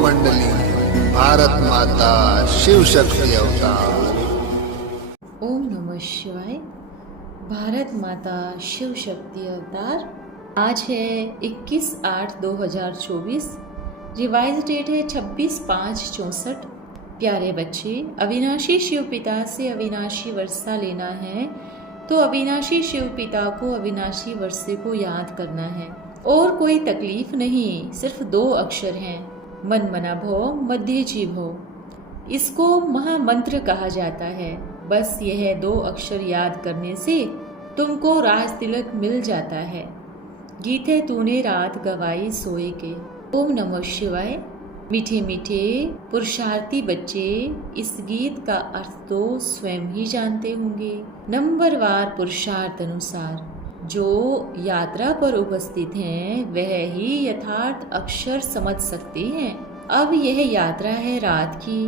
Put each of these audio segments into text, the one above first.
मंडली, भारत माता शिव शक्ति अवतार। ओम नमः शिवाय। भारत माता शिव शक्ति अवतार। आज है 21/8/2024। रिवाइज डेट है 26/5/64। प्यारे बच्चे, अविनाशी शिव पिता से अविनाशी वर्षा लेना है तो अविनाशी शिव पिता को अविनाशी वर्षे को याद करना है। और कोई तकलीफ नहीं, सिर्फ 2 अक्षर हैं, मन मना भव मध्य जी भव। इसको महामंत्र कहा जाता है। बस यह 2 अक्षर याद करने से तुमको राज तिलक मिल जाता है। गीत है तूने रात गवाई सोए के। ओम नमः शिवाय। मीठे मीठे पुरुषार्थी बच्चे इस गीत का अर्थ तो स्वयं ही जानते होंगे। नंबरवार पुरुषार्थ अनुसार जो यात्रा पर उपस्थित हैं वह ही यथार्थ अक्षर समझ सकते हैं। अब यह यात्रा है रात की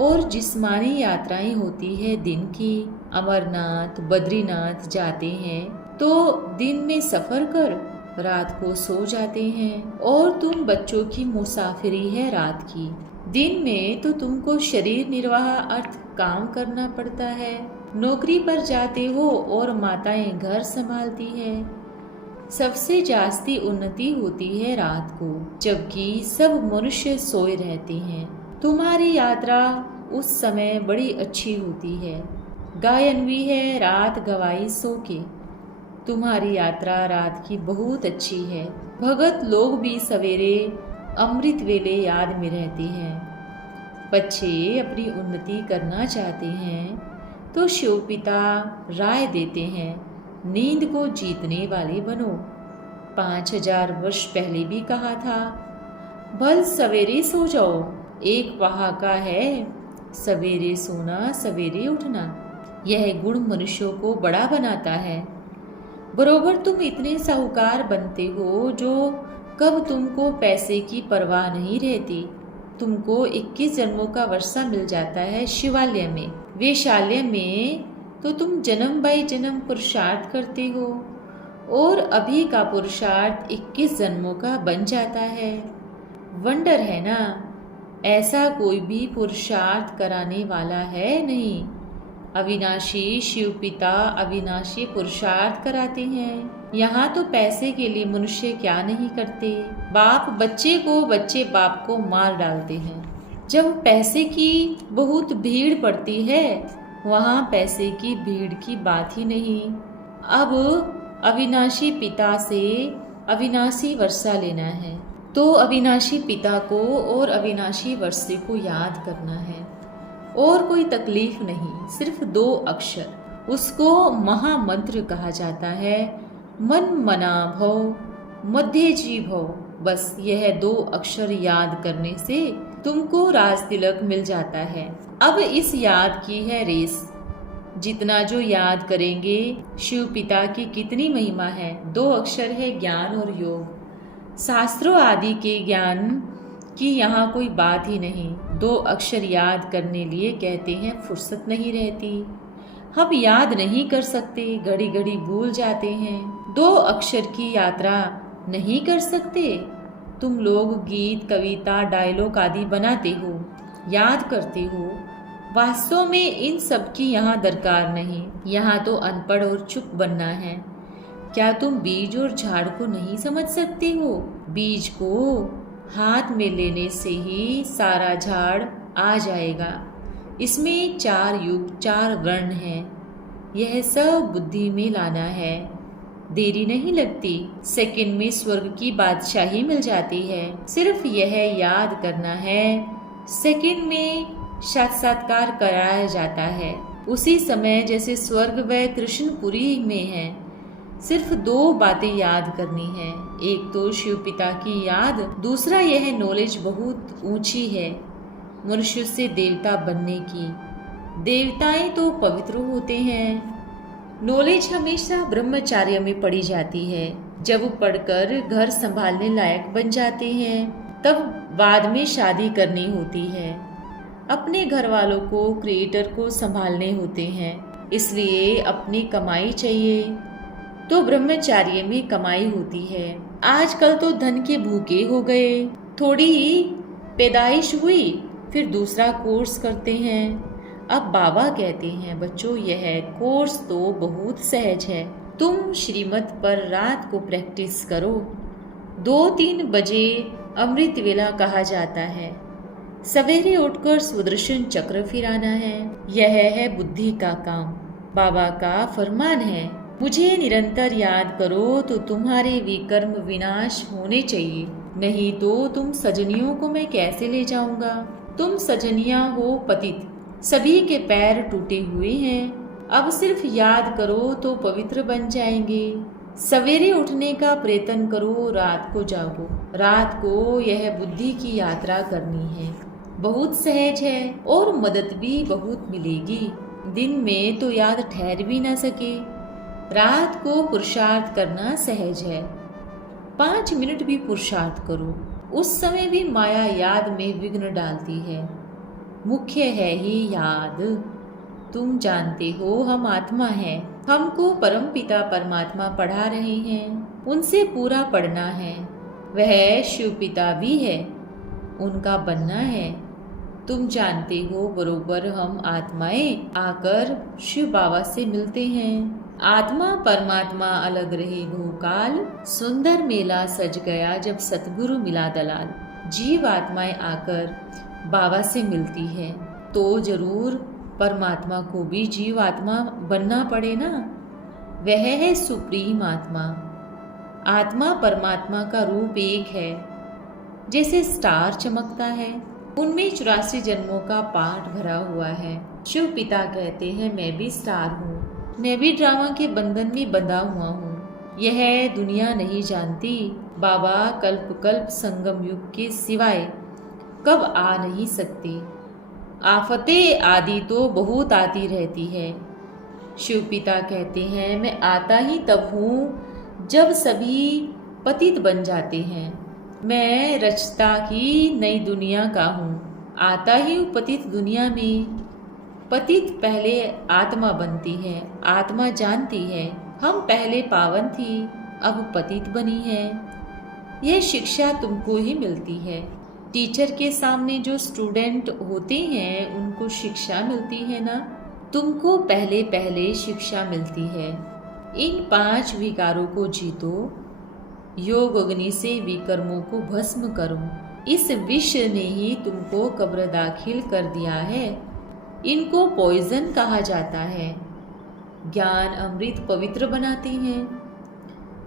और जिस्मानी यात्राएं होती है दिन की। अमरनाथ बद्रीनाथ जाते हैं तो दिन में सफर कर रात को सो जाते हैं और तुम बच्चों की मुसाफिरी है रात की। दिन में तो तुमको शरीर निर्वाह अर्थ काम करना पड़ता है, नौकरी पर जाते हो और माताएं घर संभालती है। सबसे जास्ती उन्नति होती है रात को, जबकि सब मनुष्य सोए रहते हैं। तुम्हारी यात्रा उस समय बड़ी अच्छी होती है। गायन भी है रात गवाई सो के। तुम्हारी यात्रा रात की बहुत अच्छी है। भगत लोग भी सवेरे अमृत वेले याद में रहते हैं। बच्चे अपनी उन्नति करना चाहते हैं तो शिव पिता राय देते हैं, नींद को जीतने वाले बनो। 5000 वर्ष पहले भी कहा था, भल सवेरे सो जाओ, एक पहाका है सवेरे सोना सवेरे उठना। यह गुण मनुष्यों को बड़ा बनाता है। बरोबर तुम इतने साहूकार बनते हो जो कब तुमको पैसे की परवाह नहीं रहती। तुमको 21 जन्मों का वर्षा मिल जाता है शिवालय में। वेश्यालय में तो तुम जन्म बाई जन्म पुरुषार्थ करते हो और अभी का पुरुषार्थ 21 जन्मों का बन जाता है। वंडर है ना, ऐसा कोई भी पुरुषार्थ कराने वाला है नहीं। अविनाशी शिव पिता अविनाशी पुरुषार्थ कराते हैं। यहाँ तो पैसे के लिए मनुष्य क्या नहीं करते। बाप बच्चे को, बच्चे बाप को मार डालते हैं। जब पैसे की बहुत भीड़ पड़ती है वहाँ पैसे की भीड़ की बात ही नहीं। अब अविनाशी पिता से अविनाशी वर्षा लेना है तो अविनाशी पिता को और अविनाशी वर्षे को याद करना है। और कोई तकलीफ नहीं, सिर्फ 2 अक्षर। उसको महामंत्र कहा जाता है, मन मना भव मध्य जी भव। बस यह 2 अक्षर याद करने से तुमको राज तिलक मिल जाता है। अब इस याद की है रेस। जितना जो याद करेंगे, शिव पिता की कितनी महिमा है। 2 अक्षर है ज्ञान और योग। शास्त्रों आदि के ज्ञान कि यहाँ कोई बात ही नहीं। 2 अक्षर याद करने लिए कहते हैं फुर्सत नहीं रहती। हम याद नहीं कर सकते, घड़ी घड़ी भूल जाते हैं। 2 अक्षर की यात्रा नहीं कर सकते। तुम लोग गीत कविता डायलॉग आदि बनाते हो, याद करते हो। वास्तव में इन सब की यहाँ दरकार नहीं। यहाँ तो अनपढ़ और चुप बनना है। क्या तुम बीज और झाड़ को नहीं समझ सकते हो? बीज को हाथ में लेने से ही सारा झाड़ आ जाएगा। इसमें 4 युग 4 वर्ण हैं। यह सब बुद्धि में लाना है। देरी नहीं लगती, सेकंड में स्वर्ग की बादशाही मिल जाती है। सिर्फ यह याद करना है, सेकंड में साक्षात्कार कराया जाता है। उसी समय जैसे स्वर्ग व कृष्णपुरी में है। सिर्फ 2 बातें याद करनी है। एक तो शिव पिता की याद, दूसरा यह नॉलेज बहुत ऊंची है मनुष्य से देवता बनने की। देवताएं तो पवित्र होते हैं। नॉलेज हमेशा ब्रह्मचार्य में पढ़ी जाती है। जब पढ़कर घर संभालने लायक बन जाते हैं तब बाद में शादी करनी होती है। अपने घर वालों को, क्रिएटर को संभालने होते हैं, इसलिए अपनी कमाई चाहिए तो ब्रह्मचार्य में कमाई होती है। आजकल तो धन के भूखे हो गए। थोड़ी पैदाइश हुई, फिर दूसरा कोर्स करते हैं। अब बाबा कहते हैं, बच्चों यह कोर्स तो बहुत सहज है, तुम श्रीमत पर रात को प्रैक्टिस करो। 2-3 बजे अमृत वेला कहा जाता है। सवेरे उठकर सुदर्शन चक्र फिराना है। यह है बुद्धि का काम। बाबा का फरमान है, मुझे निरंतर याद करो तो तुम्हारे विकर्म विनाश होने चाहिए, नहीं तो तुम सजनियों को मैं कैसे ले जाऊंगा। तुम सजनियां हो पतित, सभी के पैर टूटे हुए हैं, अब सिर्फ याद करो तो पवित्र बन जाएंगे। सवेरे उठने का प्रयत्न करो, रात को जागो। रात को यह बुद्धि की यात्रा करनी है, बहुत सहज है और मदद भी बहुत मिलेगी। दिन में तो याद ठहर भी ना सके, रात को पुरुषार्थ करना सहज है। 5 मिनट भी पुरुषार्थ करो, उस समय भी माया याद में विघ्न डालती है। मुख्य है ही याद। तुम जानते हो हम आत्मा हैं, हमको परम पिता परमात्मा पढ़ा रहे हैं, उनसे पूरा पढ़ना है। वह शिव पिता भी है, उनका बनना है। तुम जानते हो बरोबर हम आत्माएं आकर शिव बाबा से मिलते हैं। आत्मा परमात्मा अलग रहे भूकाल, सुंदर मेला सज गया जब सतगुरु मिला दलाल। जीव आत्माएं आकर बाबा से मिलती है तो जरूर परमात्मा को भी जीव आत्मा बनना पड़े ना। वह है सुप्रीम आत्मा। आत्मा परमात्मा का रूप एक है, जैसे स्टार चमकता है, उनमें 84 जन्मों का पाठ भरा हुआ है। शिव पिता कहते हैं, मैं भी स्टार हूँ, मैं भी ड्रामा के बंधन में बंधा हुआ हूँ। यह दुनिया नहीं जानती, बाबा कल्प कल्प संगम युग के सिवाय कब आ नहीं सकते। आफतें आदि तो बहुत आती रहती है। शिव पिता कहते हैं, मैं आता ही तब हूँ जब सभी पतित बन जाते हैं। मैं रचता ही नई दुनिया का हूँ, आता ही हूँ पतित दुनिया में। पतित पहले आत्मा बनती है, आत्मा जानती है हम पहले पावन थी, अब पतित बनी है। यह शिक्षा तुमको ही मिलती है। टीचर के सामने जो स्टूडेंट होते हैं उनको शिक्षा मिलती है ना, तुमको पहले पहले शिक्षा मिलती है। इन 5 विकारों को जीतो, योग अग्नि से विकर्मों को भस्म करो। इस विष ने ही तुमको कब्र दाखिल कर दिया है। इनको पॉइजन कहा जाता है। ज्ञान अमृत पवित्र बनाते हैं,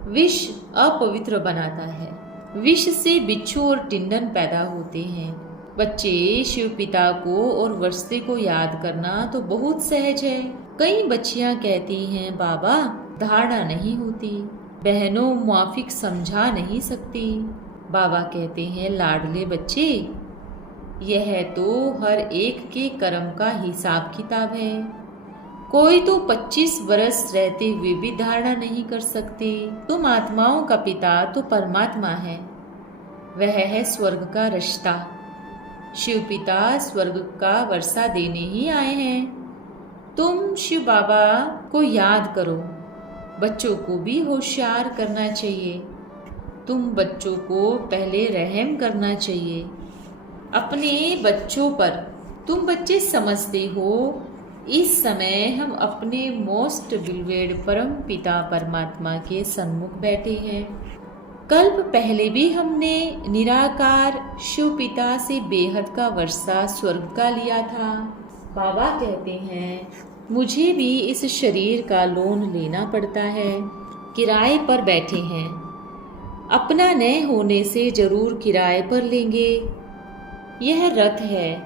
विष अपवित्र बनाता है। विष से बिच्छू और टिंडन पैदा होते हैं। बच्चे शिव पिता को और वर्षते को याद करना तो बहुत सहज है। कई बच्चियां कहती हैं, बाबा धारणा नहीं होती, बहनों मुआफिक समझा नहीं सकती। बाबा कहते हैं, लाडले बच्चे यह तो हर एक के कर्म का हिसाब किताब है। कोई तो 25 वर्ष रहते हुए भी धारणा नहीं कर सकते। तुम आत्माओं का पिता तो परमात्मा है, वह है स्वर्ग का रिश्ता। शिव पिता स्वर्ग का वर्षा देने ही आए हैं। तुम शिव बाबा को याद करो। बच्चों को भी होशियार करना चाहिए। तुम बच्चों को पहले रहम करना चाहिए अपने बच्चों पर। तुम बच्चे समझते हो इस समय हम अपने मोस्ट बिलवेड परम पिता परमात्मा के सन्मुख बैठे हैं। कल्प पहले भी हमने निराकार शिव पिता से बेहद का वर्षा स्वर्ग का लिया था। बाबा कहते हैं, मुझे भी इस शरीर का लोन लेना पड़ता है। किराए पर बैठे हैं, अपना न होने से जरूर किराए पर लेंगे। यह रथ है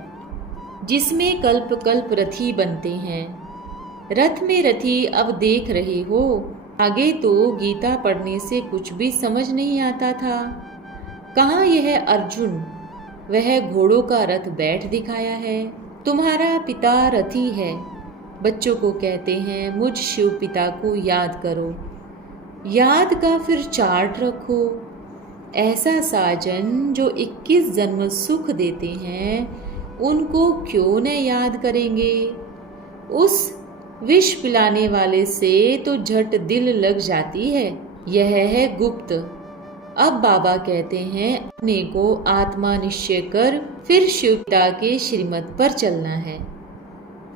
जिसमें कल्प कल्प रथी बनते हैं। रथ में रथी अब देख रहे हो। आगे तो गीता पढ़ने से कुछ भी समझ नहीं आता था। कहाँ यह अर्जुन, वह घोड़ों का रथ बैठ दिखाया है। तुम्हारा पिता रथी है। बच्चों को कहते हैं, मुझ शिव पिता को याद करो। याद का फिर चार्ट रखो। ऐसा साजन जो 21 जन्म सुख देते हैं, उनको क्यों न याद करेंगे। उस विष पिलाने वाले से तो झट दिल लग जाती है। यह है गुप्त, अब बाबा कहते हैं अपने को आत्मा निश्चय कर फिर शिव पिता के श्रीमत पर चलना है।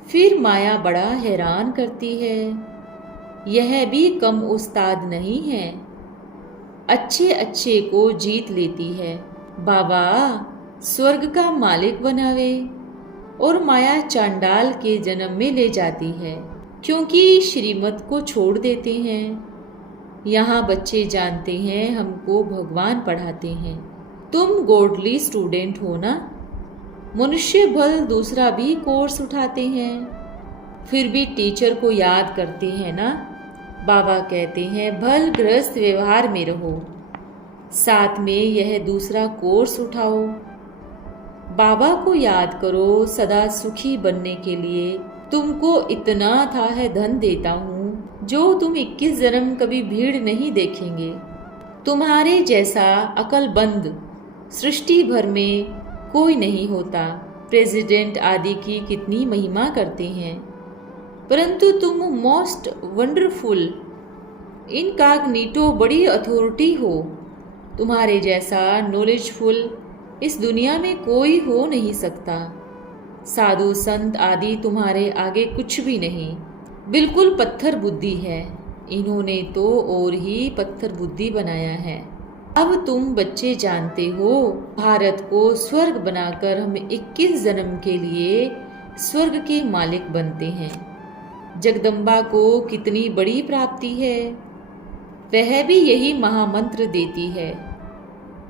फिर माया बड़ा हैरान करती है, यह भी कम उस्ताद नहीं है, अच्छे अच्छे को जीत लेती है। बाबा स्वर्ग का मालिक बनावे और माया चांडाल के जन्म में ले जाती है, क्योंकि श्रीमत को छोड़ देते हैं। यहाँ बच्चे जानते हैं हमको भगवान पढ़ाते हैं। तुम गॉडली स्टूडेंट हो ना। मनुष्य भल दूसरा भी कोर्स उठाते हैं, फिर भी टीचर को याद करते हैं ना। बाबा कहते हैं भल गृहस्थ व्यवहार में रहो, साथ में यह दूसरा कोर्स उठाओ। बाबा को याद करो, सदा सुखी बनने के लिए तुमको इतना अथाह धन देता हूँ जो तुम 21 जन्म कभी भीड़ नहीं देखेंगे। तुम्हारे जैसा अकलबंद सृष्टि भर में कोई नहीं होता। प्रेसिडेंट आदि की कितनी महिमा करते हैं, परंतु तुम मोस्ट वंडरफुल इनकॉग्निटो बड़ी अथॉरिटी हो। तुम्हारे जैसा नॉलेजफुल इस दुनिया में कोई हो नहीं सकता। साधु संत आदि तुम्हारे आगे कुछ भी नहीं, बिल्कुल पत्थर बुद्धि है। इन्होंने तो और ही पत्थर बुद्धि बनाया है। अब तुम बच्चे जानते हो भारत को स्वर्ग बनाकर हम 21 जन्म के लिए स्वर्ग के मालिक बनते हैं। जगदम्बा को कितनी बड़ी प्राप्ति है, वह भी यही महामंत्र देती है।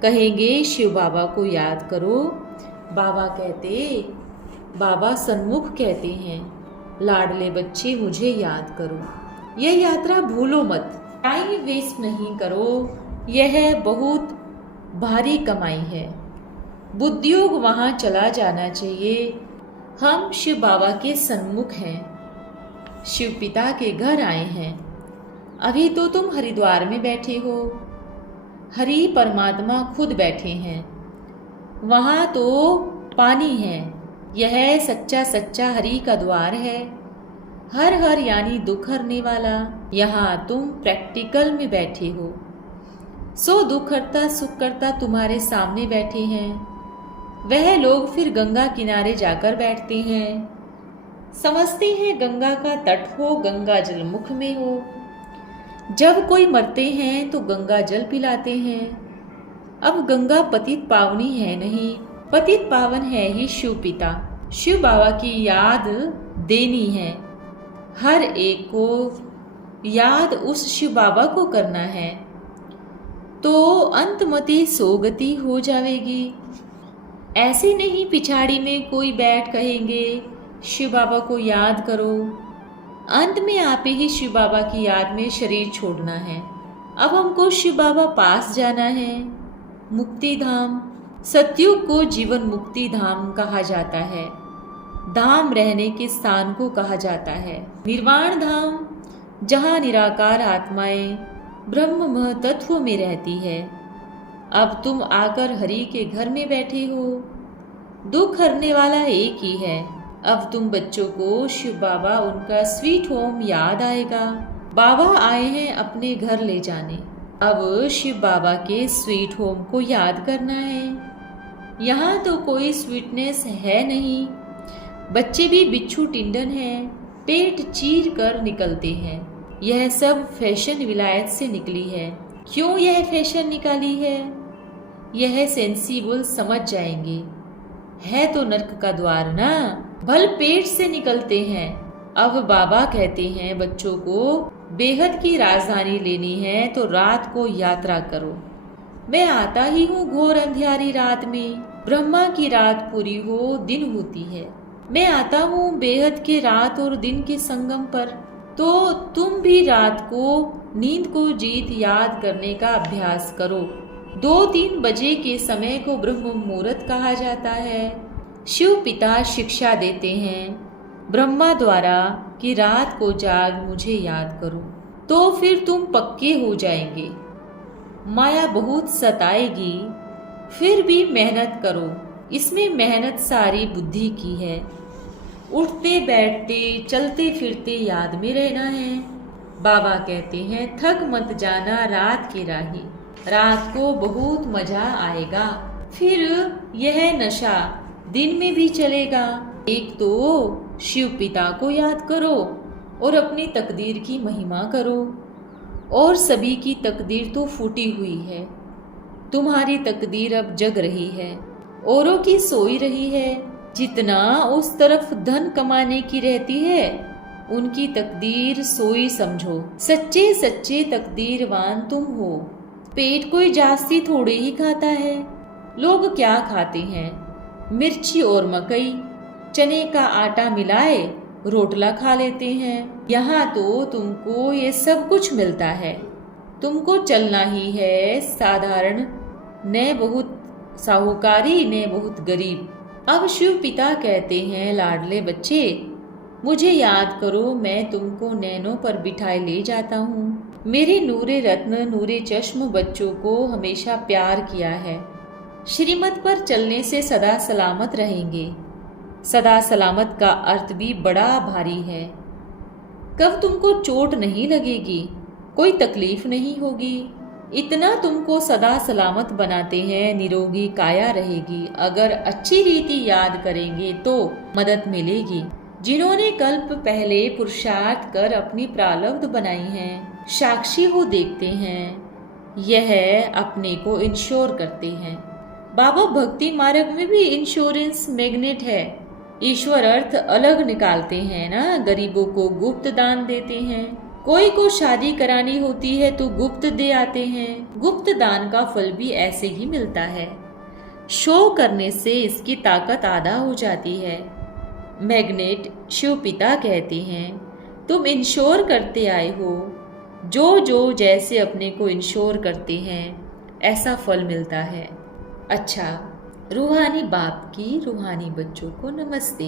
कहेंगे शिव बाबा को याद करो। बाबा सन्मुख कहते हैं लाडले बच्चे मुझे याद करो। यह यात्रा भूलो मत, टाइम वेस्ट नहीं करो, यह बहुत भारी कमाई है। बुद्धियोग वहाँ चला जाना चाहिए। हम शिव बाबा के सन्मुख हैं, शिव पिता के घर आए हैं। अभी तो तुम हरिद्वार में बैठे हो, हरि परमात्मा खुद बैठे हैं। वहाँ तो पानी है, यह सच्चा सच्चा हरि का द्वार है। हर हर यानी दुख हरने वाला। यहाँ तुम प्रैक्टिकल में बैठे हो। सो दुख हरता सुख करता तुम्हारे सामने बैठे हैं। वह लोग फिर गंगा किनारे जाकर बैठते हैं, समझते हैं गंगा का तट हो, गंगा जल मुख में हो। जब कोई मरते हैं तो गंगा जल पिलाते हैं। अब गंगा पतित पावनी है नहीं, पतित पावन है ही शिव पिता। शिव बाबा की याद देनी है, हर एक को याद उस शिव बाबा को करना है, तो अंतमति सोगति हो जाएगी। ऐसे नहीं पिछाड़ी में कोई बैठ कहेंगे शिव बाबा को याद करो। अंत में आप ही शिव बाबा की याद में शरीर छोड़ना है। अब हमको शिव बाबा पास जाना है, मुक्ति धाम। सतयुग को जीवन मुक्ति धाम कहा जाता है। धाम रहने के स्थान को कहा जाता है। निर्वाण धाम जहाँ निराकार आत्माएं ब्रह्म तत्व में रहती है। अब तुम आकर हरि के घर में बैठे हो। दुख हरने वाला एक ही है। अब तुम बच्चों को शिव बाबा उनका स्वीट होम याद आएगा। बाबा आए हैं अपने घर ले जाने। अब शिव बाबा के स्वीट होम को याद करना है। यहाँ तो कोई स्वीटनेस है नहीं। बच्चे भी बिच्छू टिंडन हैं, पेट चीर कर निकलते हैं। यह सब फैशन विलायत से निकली है। क्यों यह फैशन निकाली है, यह सेंसिबल समझ जाएंगे। है तो नर्क का द्वार ना, भल पेट से निकलते हैं। अब बाबा कहते हैं बच्चों को बेहद की राजधानी लेनी है तो रात को यात्रा करो। मैं आता ही हूँ घोर अंधियारी रात में। ब्रह्मा की रात पूरी हो दिन होती है। मैं आता हूँ बेहद के रात और दिन के संगम पर। तो तुम भी रात को नींद को जीत याद करने का अभ्यास करो। 2-3 बजे के समय को ब्रह्म मुहूर्त कहा जाता है। शिव पिता शिक्षा देते हैं ब्रह्मा द्वारा कि रात को जाग मुझे याद करो, तो फिर तुम पक्के हो जाएंगे। माया बहुत सताएगी, फिर भी मेहनत करो। इसमें मेहनत सारी बुद्धि की है। उठते बैठते चलते फिरते याद में रहना है। बाबा कहते हैं थक मत जाना रात की राही। रात को बहुत मजा आएगा। फिर यह नशा दिन में भी चलेगा। एक तो शिव पिता को याद करो और अपनी तकदीर की महिमा करो। और सभी की तकदीर तो फूटी हुई है, तुम्हारी तकदीर अब जग रही है, औरों की सोई रही है। जितना उस तरफ धन कमाने की रहती है, उनकी तकदीर सोई समझो। सच्चे सच्चे तकदीरवान तुम हो। पेट कोई जास्ती थोड़े ही खाता है। लोग क्या खाते हैं? मिर्ची और मकई, चने का आटा मिलाए रोटला खा लेते हैं। यहाँ तो तुमको ये सब कुछ मिलता है। तुमको चलना ही है साधारण, न बहुत साहूकारी न बहुत गरीब। अब शिव पिता कहते हैं, लाडले बच्चे मुझे याद करो, मैं तुमको नैनों पर बिठाए ले जाता हूँ। मेरे नूरे रत्न नूरे चश्म बच्चों को हमेशा प्यार किया है। श्रीमत पर चलने से सदा सलामत रहेंगे। सदा सलामत का अर्थ भी बड़ा भारी है। कब तुमको चोट नहीं लगेगी, कोई तकलीफ नहीं होगी। इतना तुमको सदा सलामत बनाते हैं, निरोगी काया रहेगी। अगर अच्छी रीति याद करेंगे तो मदद मिलेगी। जिन्होंने कल्प पहले पुरुषार्थ कर अपनी प्रारब्ध बनाई हैं, साक्षी हो देखते हैं, यह अपने को इंश्योर करते हैं। बाबा भक्ति मार्ग में भी इंश्योरेंस मैग्नेट है। ईश्वर अर्थ अलग निकालते हैं ना। गरीबों को गुप्त दान देते हैं। कोई को शादी करानी होती है तो गुप्त दे आते हैं। गुप्त दान का फल भी ऐसे ही मिलता है। शो करने से इसकी ताकत आधा हो जाती है। मैग्नेट शिव पिता कहते हैं, तुम इंश्योर करते आए हो। जो जो जैसे अपने को इंश्योर करते हैं, ऐसा फल मिलता है। अच्छा, रूहानी बाप की रूहानी बच्चों को नमस्ते।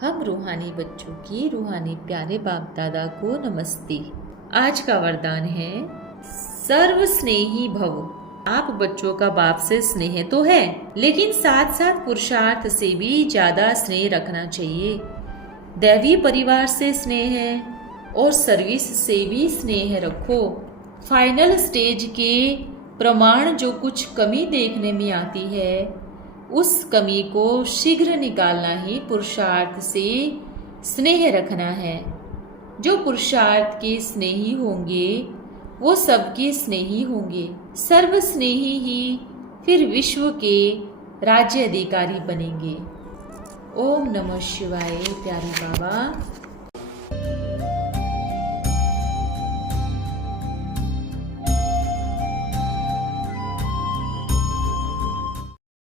हम रूहानी बच्चों की रूहानी प्यारे बाप दादा को नमस्ते। आज का वरदान है सर्व स्नेही भव। आप बच्चों का बाप से स्नेह तो है, लेकिन साथ साथ पुरुषार्थ से भी ज्यादा स्नेह रखना चाहिए। दैवी परिवार से स्नेह है और सर्विस से भी स्नेह रखो। फाइनल स्टेज के प्रमाण जो कुछ कमी देखने में आती है, उस कमी को शीघ्र निकालना ही पुरुषार्थ से स्नेह रखना है। जो पुरुषार्थ के स्नेही होंगे वो सबके स्नेही होंगे। सर्व स्नेही ही फिर विश्व के राज्य अधिकारी बनेंगे। ओम नमः शिवाय प्यारे बाबा।